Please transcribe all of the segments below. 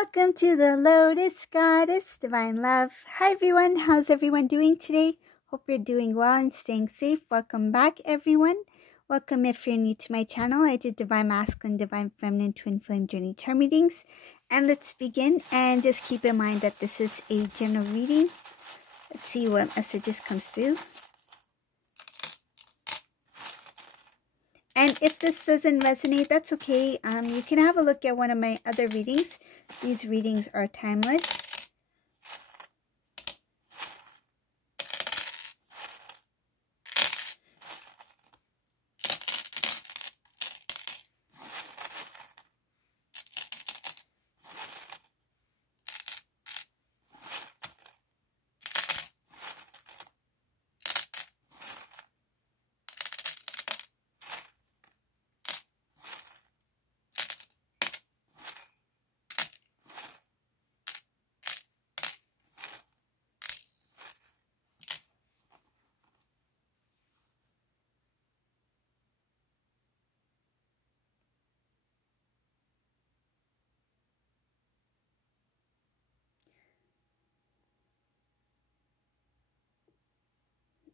Welcome to the Lotus Goddess Divine Love. Hi everyone, how's everyone doing today? Hope you're doing well and staying safe. Welcome back everyone. Welcome if you're new to my channel. I do Divine Masculine, Divine Feminine, Twin Flame Journey Chart readings. And let's begin, and just keep in mind that this is a general reading. Let's see what messages comes through. And if this doesn't resonate, that's okay. You can have a look at one of my other readings. These readings are timeless.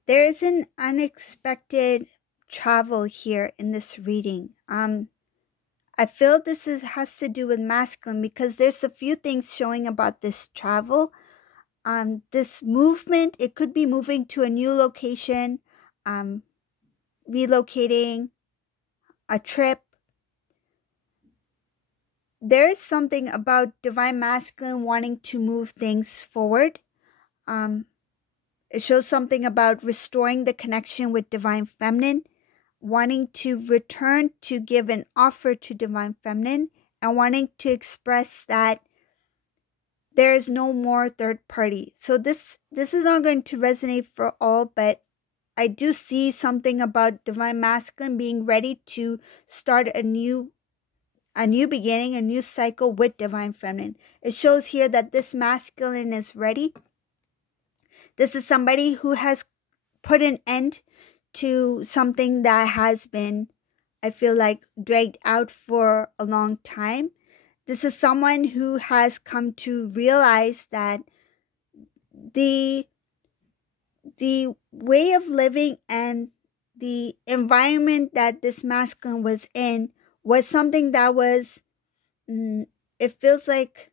There is an unexpected travel here in this reading. I feel this has to do with masculine because there's a few things showing about this travel. This movement, it could be moving to a new location, relocating, a trip. There is something about Divine Masculine wanting to move things forward. It shows something about restoring the connection with Divine Feminine, wanting to return to give an offer to Divine Feminine, and wanting to express that there is no more third party. So this is not going to resonate for all, but I do see something about Divine Masculine being ready to start a new beginning, a new cycle with Divine Feminine. It shows here that this masculine is ready. This is somebody who has put an end to something that has been, I feel like, dragged out for a long time. This is someone who has come to realize that the way of living and the environment that this masculine was in was something that was, it feels like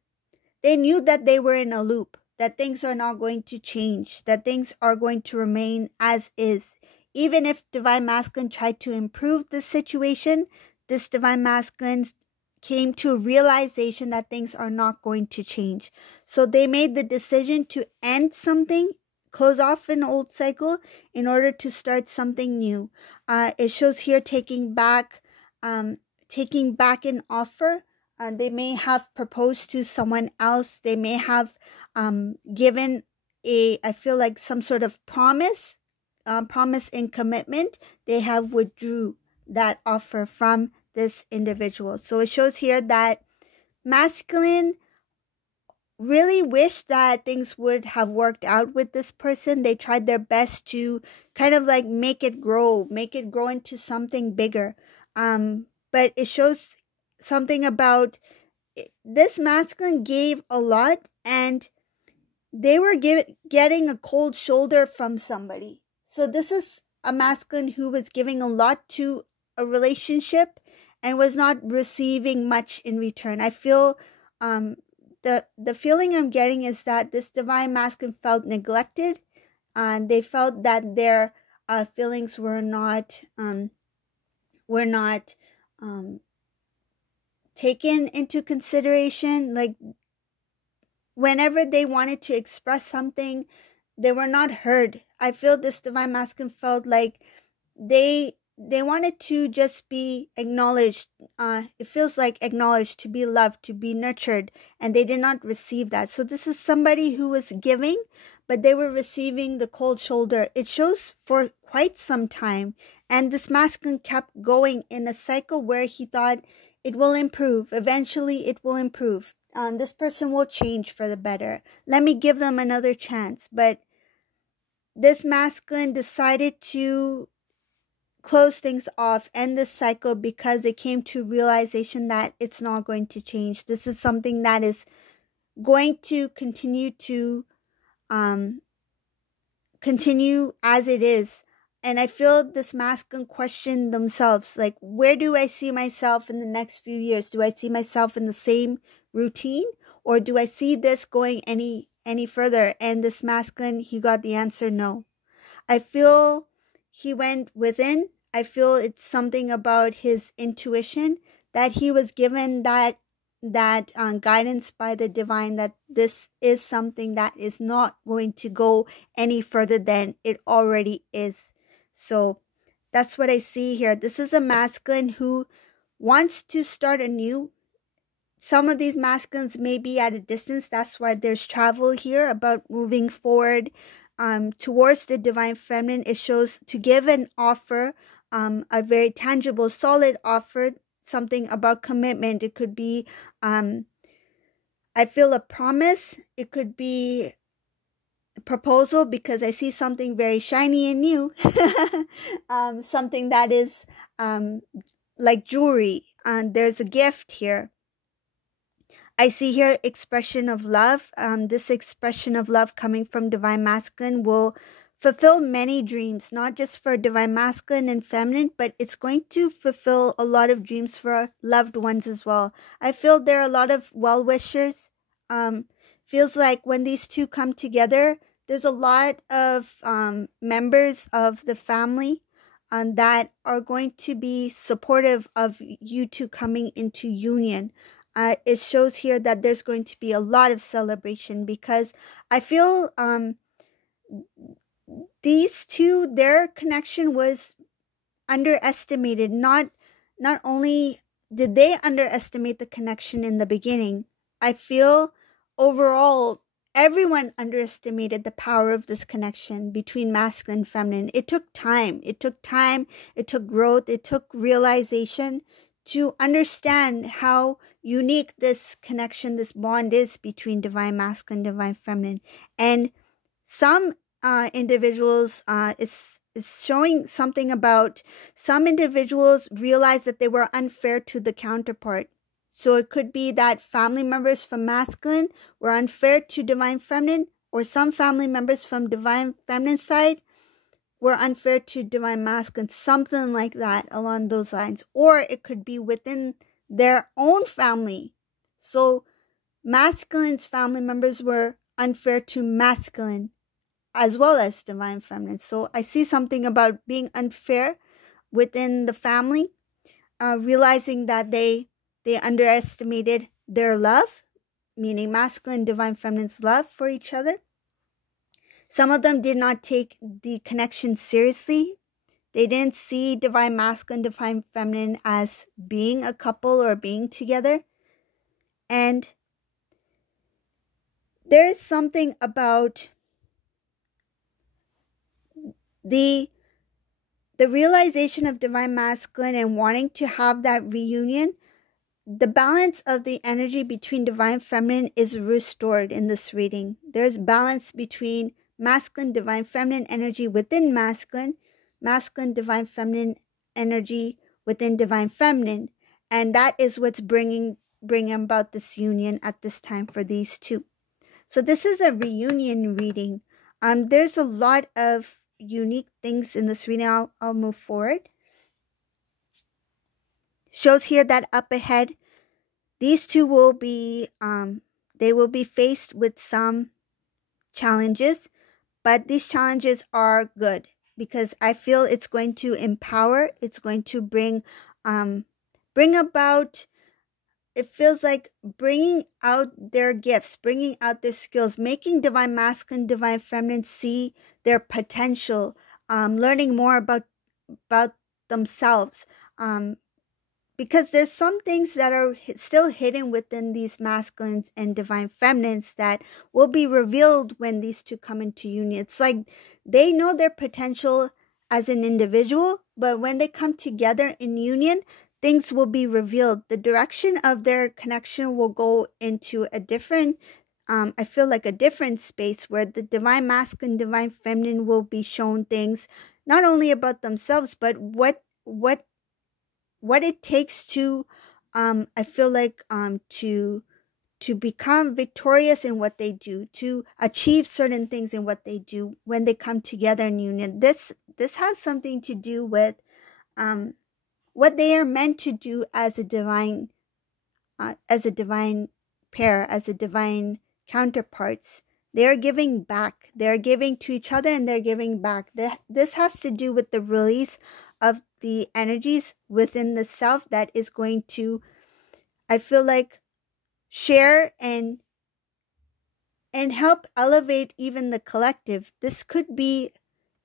they knew that they were in a loop, that things are not going to change, that things are going to remain as is. Even if Divine Masculine tried to improve the situation, this Divine Masculine came to a realization that things are not going to change. So they made the decision to end something, close off an old cycle in order to start something new. It shows here taking back an offer. They may have proposed to someone else. They may have given I feel like some sort of promise in commitment. They have withdrew that offer from this individual. So it shows here that masculine really wished that things would have worked out with this person. They tried their best to kind of like make it grow into something bigger. But it shows something about this masculine gave a lot, and they were getting a cold shoulder from somebody. So this is a masculine who was giving a lot to a relationship and was not receiving much in return. I feel the feeling I'm getting is that this Divine Masculine felt neglected, and they felt that their feelings were not taken into consideration. Like whenever they wanted to express something, they were not heard. I feel this Divine Masculine felt like they wanted to just be acknowledged. It feels like acknowledged, to be loved, to be nurtured, and they did not receive that. So this is somebody who was giving, but they were receiving the cold shoulder. It shows for quite some time, and this masculine kept going in a cycle where he thought it will improve. Eventually it will improve. This person will change for the better. Let me give them another chance. But this masculine decided to close things off, end this cycle, because they came to realization that it's not going to change. This is something that is going to continue as it is. And I feel this masculine question themselves, like, where do I see myself in the next few years? Do I see myself in the same routine, or do I see this going any further? And this masculine, he got the answer no. I feel he went within. I feel it's something about his intuition, that he was given that guidance by the divine, that this is something that is not going to go any further than it already is. So that's what I see here. This is a masculine who wants to start anew. Some of these masculines may be at a distance. That's why there's travel here about moving forward towards the divine feminine. It shows to give an offer, a very tangible, solid offer, something about commitment. It could be, I feel, a promise. It could be a proposal, because I see something very shiny and new. Something that is like jewelry. There's a gift here. I see here expression of love. This expression of love coming from divine masculine will fulfill many dreams, not just for divine masculine and feminine, but it's going to fulfill a lot of dreams for loved ones as well. I feel there are a lot of well-wishers. Feels like when these two come together, there's a lot of members of the family that are going to be supportive of you two coming into union. It shows here that there's going to be a lot of celebration, because I feel these two, their connection was underestimated. Not only did they underestimate the connection in the beginning, I feel overall everyone underestimated the power of this connection between masculine and feminine. It took time. It took growth. It took realization to understand how unique this connection, this bond is between divine masculine and divine feminine. And some individuals, it's showing something about some individuals realized that they were unfair to the counterpart. So it could be that family members from masculine were unfair to divine feminine, or some family members from divine feminine side were unfair to divine masculine, something like that along those lines. Or it could be within their own family. So masculine's family members were unfair to masculine as well as divine feminine. So I see something about being unfair within the family, realizing that they underestimated their love, meaning masculine and divine feminine's love for each other. Some of them did not take the connection seriously. They didn't see divine masculine, divine feminine as being a couple or being together. And there is something about the realization of divine masculine and wanting to have that reunion. The balance of the energy between divine feminine is restored in this reading. There's balance between masculine, divine feminine energy within masculine, divine feminine energy within divine feminine. And that is what's bringing about this union at this time for these two. So this is a reunion reading. There's a lot of unique things in this reading. I'll move forward. Shows here that up ahead, these two will be faced with some challenges, but these challenges are good, because I feel it's going to empower. It's going to bring about. It feels like bringing out their gifts, bringing out their skills, making divine masculine, divine feminine see their potential, learning more about themselves. Because there's some things that are still hidden within these masculines and divine feminines that will be revealed when these two come into union. It's like they know their potential as an individual, but when they come together in union, things will be revealed. The direction of their connection will go into a different I feel like a different space where the divine masculine, divine feminine will be shown things not only about themselves, but what it takes to I feel like to become victorious in what they do, to achieve certain things in what they do when they come together in union. This has something to do with what they are meant to do as a divine pair, as a divine counterparts. They are giving back. They're giving to each other and they're giving back. This has to do with the release of the energies within the self that is going to, I feel like, share and help elevate even the collective. This could be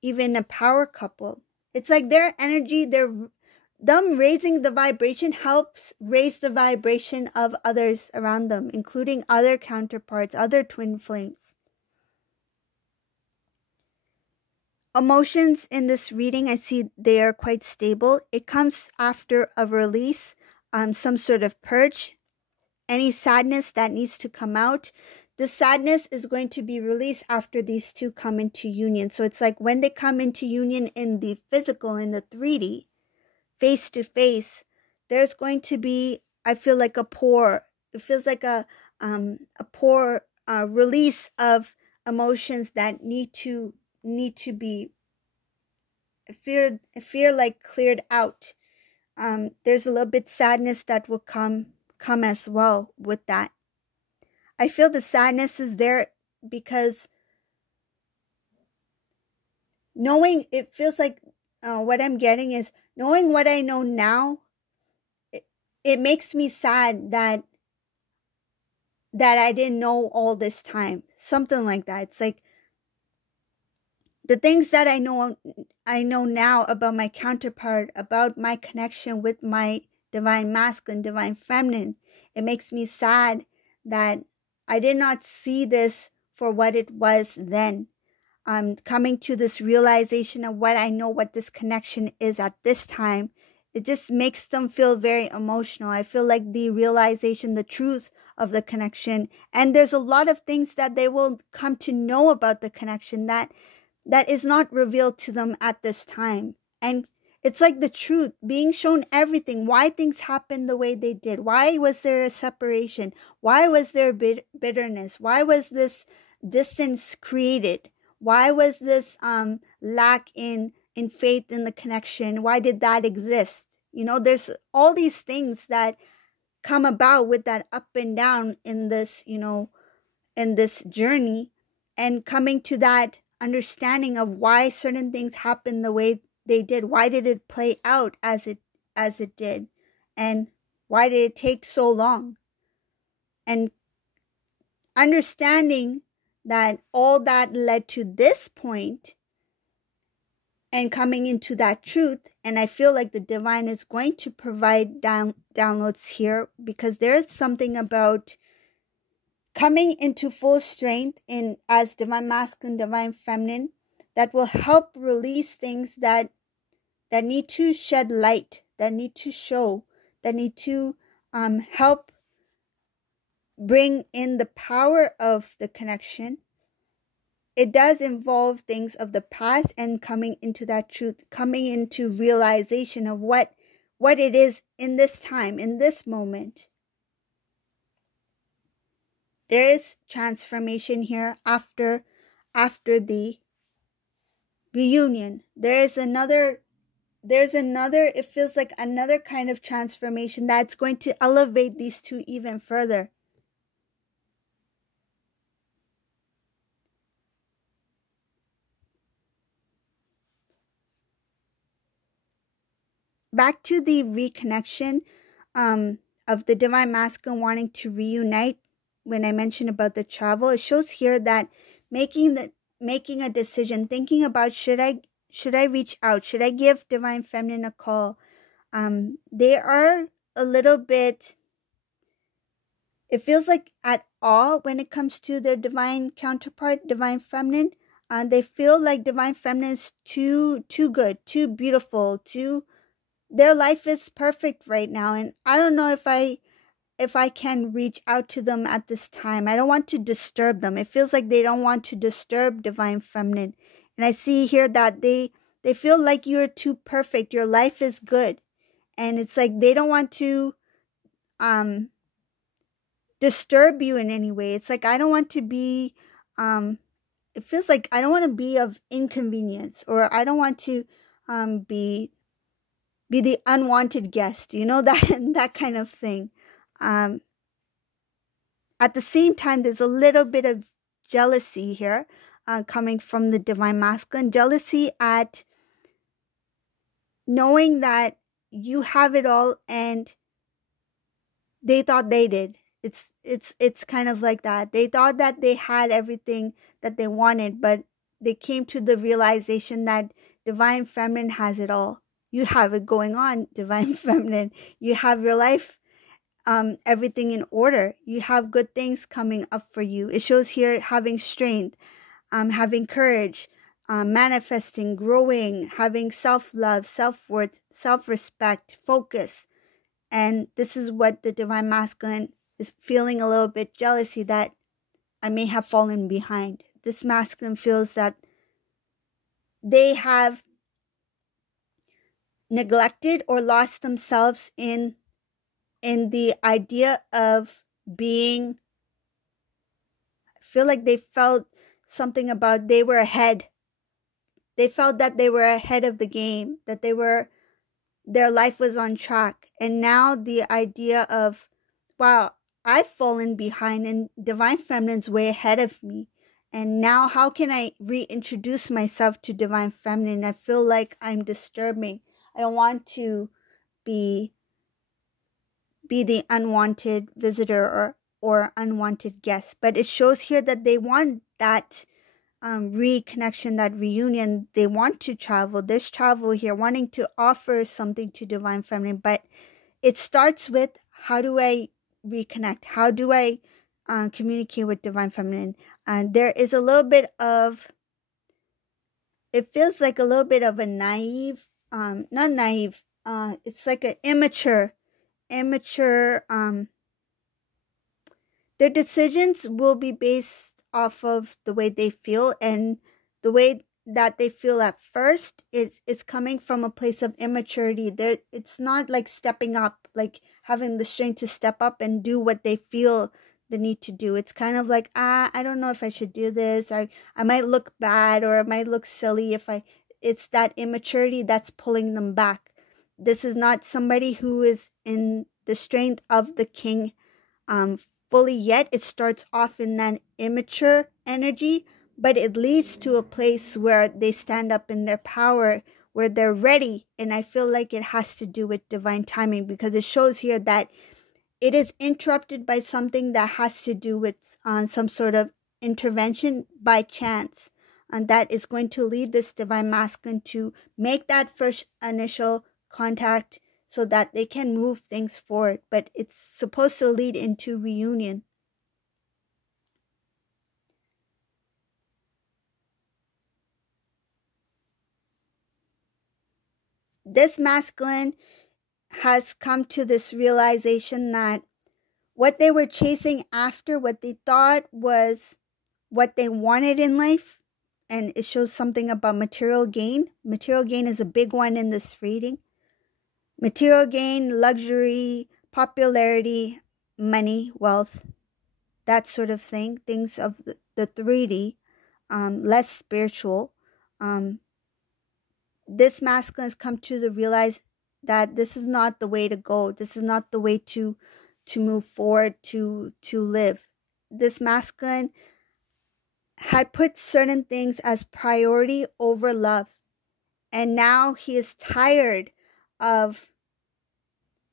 even a power couple. It's like their energy, them raising the vibration helps raise the vibration of others around them, including other counterparts, other twin flames. Emotions in this reading, I see they are quite stable. It comes after a release, some sort of purge. Any sadness that needs to come out, the sadness is going to be released after these two come into union. So it's like when they come into union in the physical, in the 3D, face to face, there's going to be, I feel like, it feels like a pour release of emotions that need to be, I fear like cleared out. There's a little bit sadness that will come as well with that. I feel the sadness is there because knowing, it feels like what I'm getting is knowing what I know now, it makes me sad that I didn't know all this time. Something like that. It's like the things that I know now about my counterpart, about my connection with my divine masculine, divine feminine. It makes me sad that I did not see this for what it was then. Coming to this realization of what I know, what this connection is at this time, it just makes them feel very emotional. I feel like the realization, the truth of the connection, and there's a lot of things that they will come to know about the connection that is not revealed to them at this time. And it's like the truth, being shown everything, why things happened the way they did. Why was there a separation? Why was there bitterness? Why was this distance created? Why was this lack in faith in the connection? Why did that exist? You know, there's all these things that come about with that up and down in this, you know, in this journey, and coming to that understanding of why certain things happened the way they did. Why did it play out as it did? And why did it take so long? And understanding that all that led to this point and coming into that truth. And I feel like the divine is going to provide downloads here, because there is something about coming into full strength in as divine masculine, divine feminine, that will help release things that need to shed light, that need to show, that need to help bring in the power of the connection. It does involve things of the past and coming into that truth, coming into realization of what it is in this time, in this moment. There is transformation here after the reunion. There's another, it feels like another kind of transformation that's going to elevate these two even further. Back to the reconnection of the divine masculine wanting to reunite. When I mentioned about the travel, it shows here that making a decision, thinking about should I reach out, should I give divine feminine a call. They are a little bit, it feels like at all when it comes to their divine counterpart, divine feminine. They feel like divine feminine is too good, too beautiful, their life is perfect right now. And I don't know if I if I can reach out to them at this time. I don't want to disturb them. It feels like they don't want to disturb Divine Feminine. And I see here that they feel like you're too perfect. Your life is good. And it's like they don't want to disturb you in any way. It's like I don't want to be it feels like I don't want to be of inconvenience, or I don't want to be the unwanted guest, you know, that kind of thing. At the same time, there's a little bit of jealousy here coming from the Divine Masculine. Jealousy at knowing that you have it all and they thought they did. It's kind of like that. They thought that they had everything that they wanted, but they came to the realization that Divine Feminine has it all. You have it going on, Divine Feminine. You have your life, everything in order. You have good things coming up for you. It shows here having strength, having courage, manifesting, growing, having self-love, self-worth, self-respect, focus. And this is what the Divine Masculine is feeling, a little bit jealousy that I may have fallen behind. This masculine feels that they have neglected or lost themselves in the idea of being. I feel like they felt something about they were ahead. They felt that they were ahead of the game, that their life was on track. And now the idea of, wow, I've fallen behind and Divine Feminine's way ahead of me. And now how can I reintroduce myself to Divine Feminine? I feel like I'm disturbing. I don't want to be the unwanted visitor or unwanted guest. But it shows here that they want that reconnection, that reunion. They want to travel. There's travel here, wanting to offer something to Divine Feminine. But it starts with, how do I reconnect? How do I communicate with Divine Feminine? And there is a little bit of, it feels like a little bit of a naive, not naive, it's like an immature, their decisions will be based off of the way they feel, and the way that they feel at first is coming from a place of immaturity. It's not like stepping up, like having the strength to step up and do what they feel the need to do. It's kind of like, I don't know if I should do this. I might look bad, or I might look silly if it's that immaturity that's pulling them back. This is not somebody who is in the strength of the king fully yet. It starts off in that immature energy, but it leads to a place where they stand up in their power, where they're ready. And I feel like it has to do with divine timing, because it shows here that it is interrupted by something that has to do with some sort of intervention by chance. And that is going to lead this Divine Masculine to make that first initial contact so that they can move things forward. But it's supposed to lead into reunion. This masculine has come to this realization that what they were chasing after, what they thought was what they wanted in life, and it shows something about material gain. Material gain is a big one in this reading. Material gain, luxury, popularity, money, wealth, that sort of thing. Things of the 3D, less spiritual. This masculine has come to the realize that this is not the way to go. This is not the way to move forward, to live. This masculine had put certain things as priority over love. And now he is tired of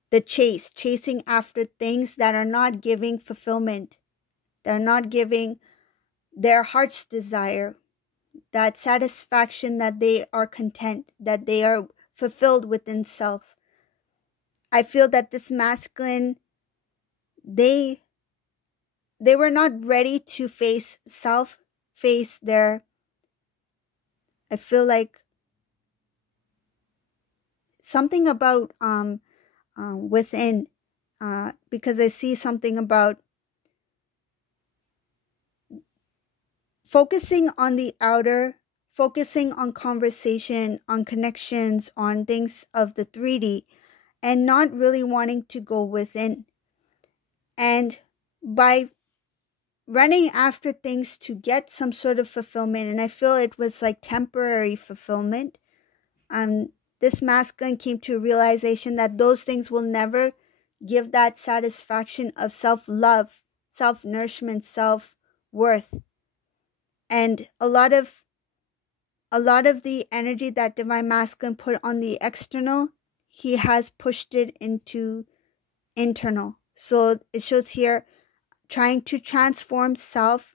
the chasing after things that are not giving fulfillment. They're not giving their heart's desire, that satisfaction, that they are content, that they are fulfilled within self. I feel that this masculine, they were not ready to face self, face their, I feel like something about within, because I see something about focusing on the outer, focusing on conversation, on connections, on things of the 3D, and not really wanting to go within. And by running after things to get some sort of fulfillment, and I feel it was like temporary fulfillment, this masculine came to a realization that those things will never give that satisfaction of self-love, self-nourishment, self-worth. And a lot of the energy that divine masculine put on the external, he has pushed it into internal. So it shows here trying to transform self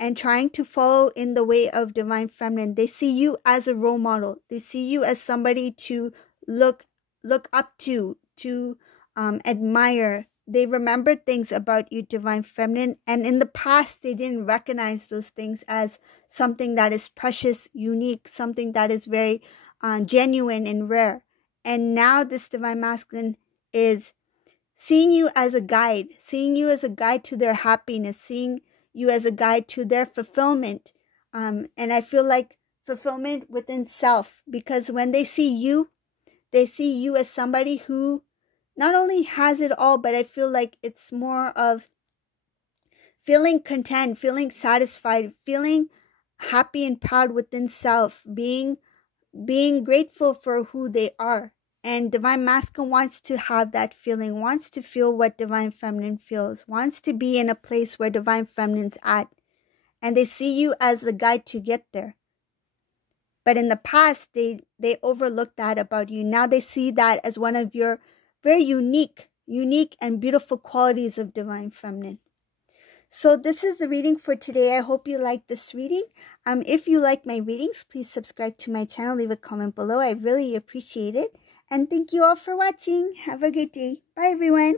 and trying to follow in the way of divine feminine. They see you as a role model. They see you as somebody to look up to admire. They remember things about you, divine feminine, and in the past they didn't recognize those things as something that is precious, unique, something that is very genuine and rare. And now this divine masculine is seeing you as a guide, seeing you as a guide to their happiness, seeing you as a guide to their fulfillment. And I feel like fulfillment within self, because when they see you as somebody who not only has it all, but I feel like it's more of feeling content, feeling satisfied, feeling happy and proud within self, being grateful for who they are. And divine masculine wants to have that feeling, wants to feel what divine feminine feels, wants to be in a place where divine feminine's at. And they see you as the guide to get there. But in the past, they overlooked that about you. Now they see that as one of your very unique and beautiful qualities of divine feminine. So this is the reading for today. I hope you like this reading. If you like my readings, please subscribe to my channel. Leave a comment below. I really appreciate it. And thank you all for watching. Have a good day. Bye, everyone.